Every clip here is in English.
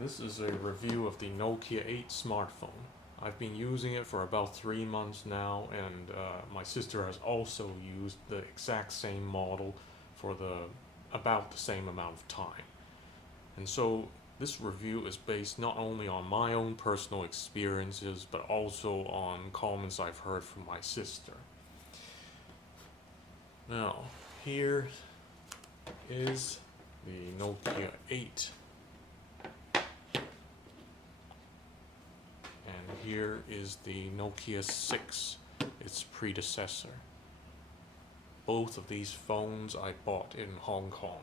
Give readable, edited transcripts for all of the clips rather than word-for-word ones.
This is a review of the Nokia 8 smartphone. I've been using it for about 3 months now, and my sister has also used the exact same model for about the same amount of time. And so this review is based not only on my own personal experiences, but also on comments I've heard from my sister. Now, here is the Nokia 8. And here is the Nokia 6, its predecessor. Both of these phones I bought in Hong Kong.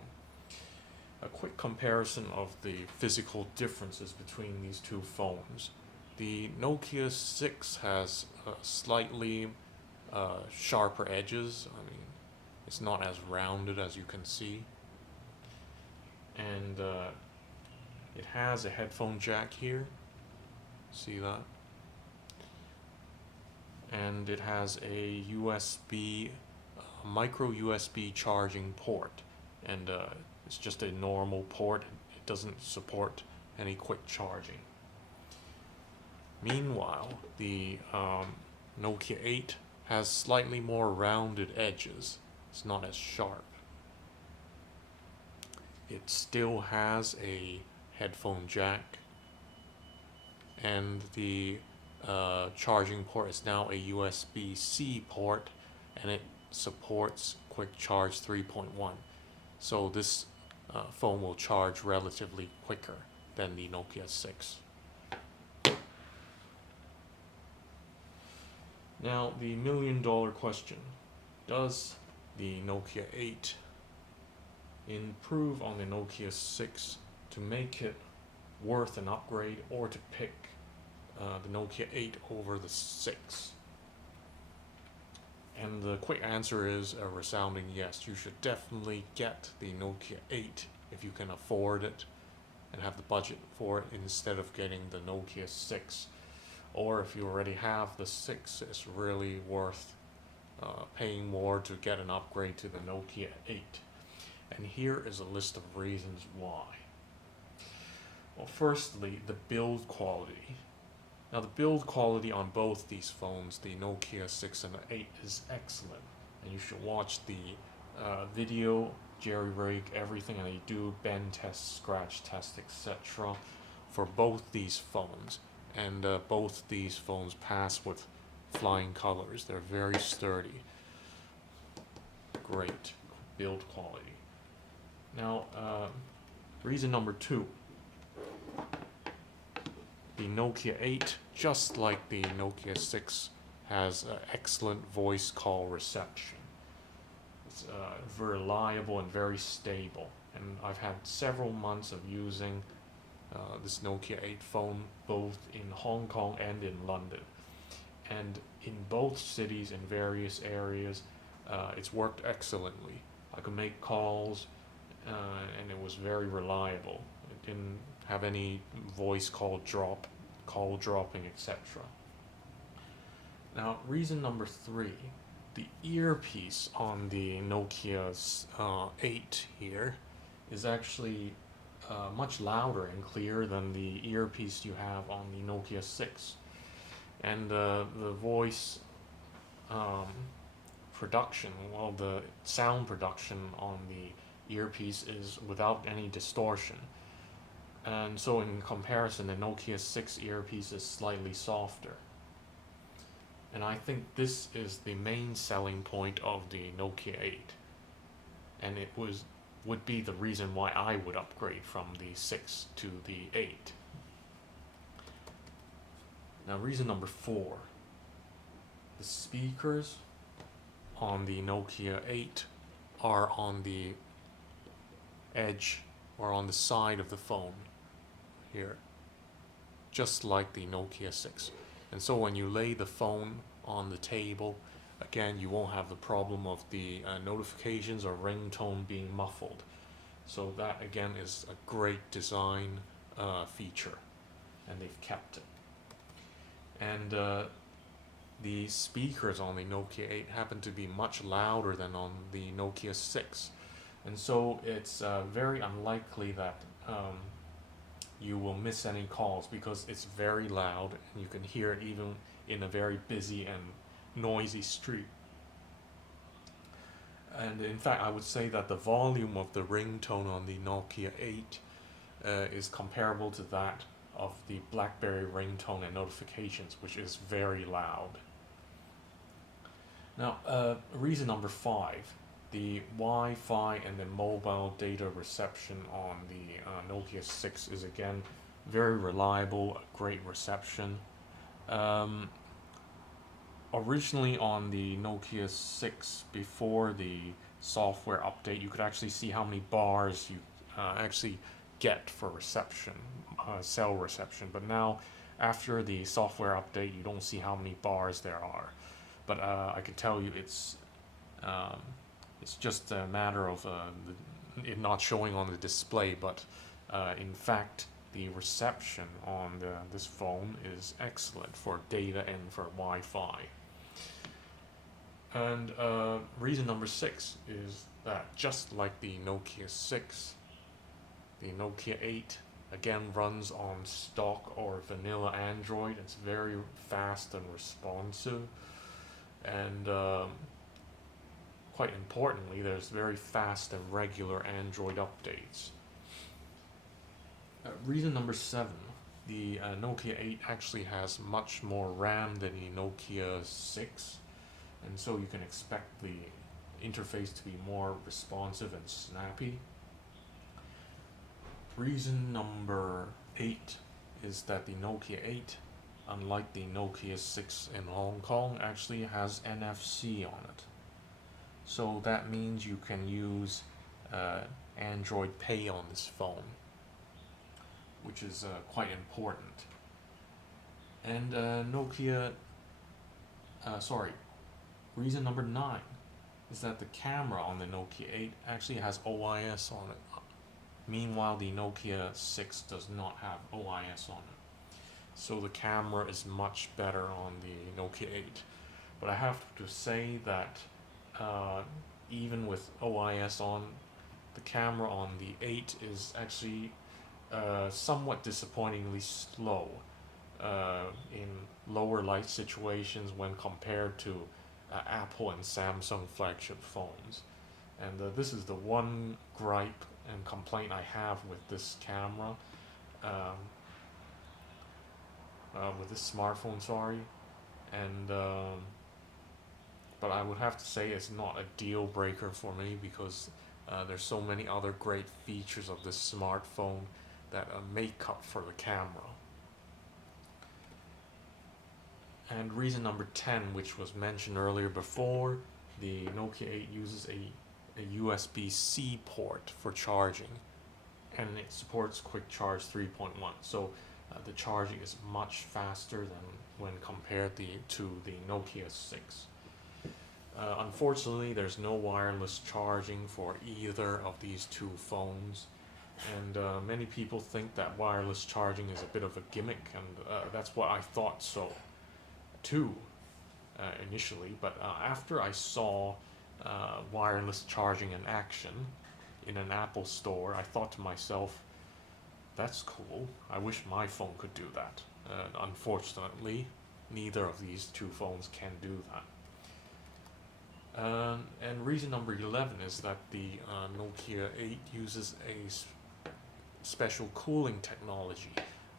A quick comparison of the physical differences between these two phones. The Nokia 6 has slightly sharper edges. I mean, it's not as rounded as you can see. And it has a headphone jack here. See that? And it has a micro USB charging port, and it's just a normal port. It doesn't support any quick charging. Meanwhile, the Nokia 8 has slightly more rounded edges. It's not as sharp. It still has a headphone jack, and the charging port is now a USB-C port, and it supports Quick Charge 3.1. So this phone will charge relatively quicker than the Nokia 6. Now, the million-dollar question: does the Nokia 8 improve on the Nokia 6 to make it worth an upgrade, or to pick the Nokia 8 over the 6? And the quick answer is a resounding yes. You should definitely get the Nokia 8 if you can afford it and have the budget for it, instead of getting the Nokia 6. Or if you already have the 6, it's really worth paying more to get an upgrade to the Nokia 8. And here is a list of reasons why. Well, firstly, the build quality. Now, the build quality on both these phones, the Nokia 6 and the 8, is excellent. And you should watch the video, jerry-rig, everything, and they do bend test, scratch test, etc. for both these phones. And both these phones pass with flying colors. They're very sturdy. Great build quality. Now, reason number 2. The Nokia 8, just like the Nokia 6, has excellent voice call reception. It's reliable and very stable. And I've had several months of using this Nokia 8 phone, both in Hong Kong and in London. And in both cities, in various areas, it's worked excellently. I could make calls, and it was very reliable. It didn't have any voice call dropping, etc. Now, reason number 3, the earpiece on the Nokia's 8 here is actually much louder and clearer than the earpiece you have on the Nokia 6. And the voice production, well, the sound production on the earpiece is without any distortion. And so in comparison, the Nokia 6 earpiece is slightly softer. And I think this is the main selling point of the Nokia 8. And it would be the reason why I would upgrade from the 6 to the 8. Now, reason number 4. The speakers on the Nokia 8 are on the edge or on the side of the phone here, just like the Nokia 6. And so when you lay the phone on the table, again, you won't have the problem of the notifications or ringtone being muffled. So that, again, is a great design feature, and they've kept it. And the speakers on the Nokia 8 happen to be much louder than on the Nokia 6. And so it's very unlikely that you will miss any calls because it's very loud and you can hear it even in a very busy and noisy street. And in fact, I would say that the volume of the ringtone on the Nokia 8 is comparable to that of the BlackBerry ringtone and notifications, which is very loud. Now, reason number 5, the Wi-Fi and the mobile data reception on the Nokia 6 is again very reliable, great reception. Originally on the Nokia 6, before the software update, you could actually see how many bars you actually get for reception, cell reception. But now, after the software update, you don't see how many bars there are. But I can tell you it's just a matter of it not showing on the display, but in fact, the reception on this phone is excellent for data and for Wi-Fi. And reason number 6 is that just like the Nokia 6, the Nokia 8 again runs on stock or vanilla Android. It's very fast and responsive, and quite importantly, there's very fast and regular Android updates. Reason number 7, the Nokia 8 actually has much more RAM than the Nokia 6, and so you can expect the interface to be more responsive and snappy. Reason number 8 is that the Nokia 8, unlike the Nokia 6 in Hong Kong, actually has NFC on it. So that means you can use Android Pay on this phone, which is quite important. And reason number 9 is that the camera on the Nokia 8 actually has OIS on it. Meanwhile, the Nokia 6 does not have OIS on it. So the camera is much better on the Nokia 8. But I have to say that even with OIS on, the camera on the 8 is actually somewhat disappointingly slow in lower light situations when compared to Apple and Samsung flagship phones. And this is the one gripe and complaint I have with this camera, with this smartphone, sorry. And but I would have to say it's not a deal breaker for me, because there's so many other great features of this smartphone that make up for the camera. And reason number 10, which was mentioned earlier before, the Nokia 8 uses a USB-C port for charging, and it supports Quick Charge 3.1. So the charging is much faster than when compared to the Nokia 6. Unfortunately, there's no wireless charging for either of these two phones, and many people think that wireless charging is a bit of a gimmick, and that's what I thought so too initially. But after I saw wireless charging in action in an Apple store, I thought to myself, that's cool. I wish my phone could do that. Unfortunately, neither of these two phones can do that. And reason number 11 is that the Nokia 8 uses a special cooling technology,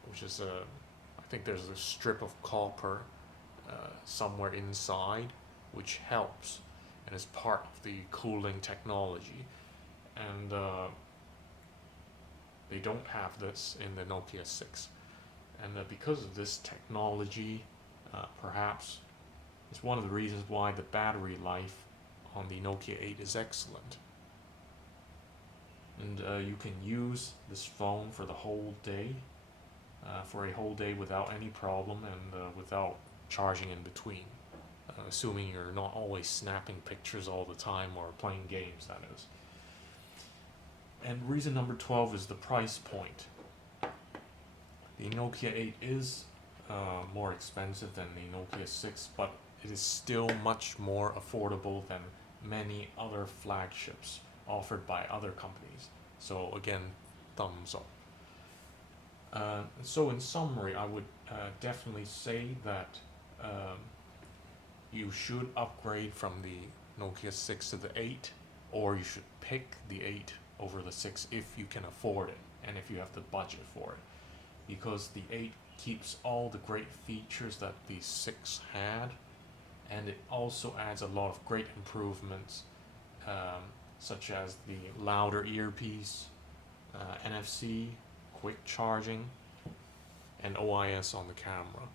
which is I think there's a strip of copper somewhere inside, which helps and is part of the cooling technology. And they don't have this in the Nokia 6. And because of this technology, perhaps it's one of the reasons why the battery life on the Nokia 8 is excellent. And you can use this phone for the whole day, without any problem, and without charging in between, assuming you're not always snapping pictures all the time or playing games, that is. And reason number 12 is the price point. The Nokia 8 is more expensive than the Nokia 6, but it is still much more affordable than many other flagships offered by other companies. So again, thumbs up. So in summary, I would definitely say that um, you should upgrade from the Nokia 6 to the 8, or you should pick the 8 over the 6 if you can afford it and if you have the budget for it. Because the 8 keeps all the great features that the 6 had, and it also adds a lot of great improvements, such as the louder earpiece, NFC, quick charging, and OIS on the camera.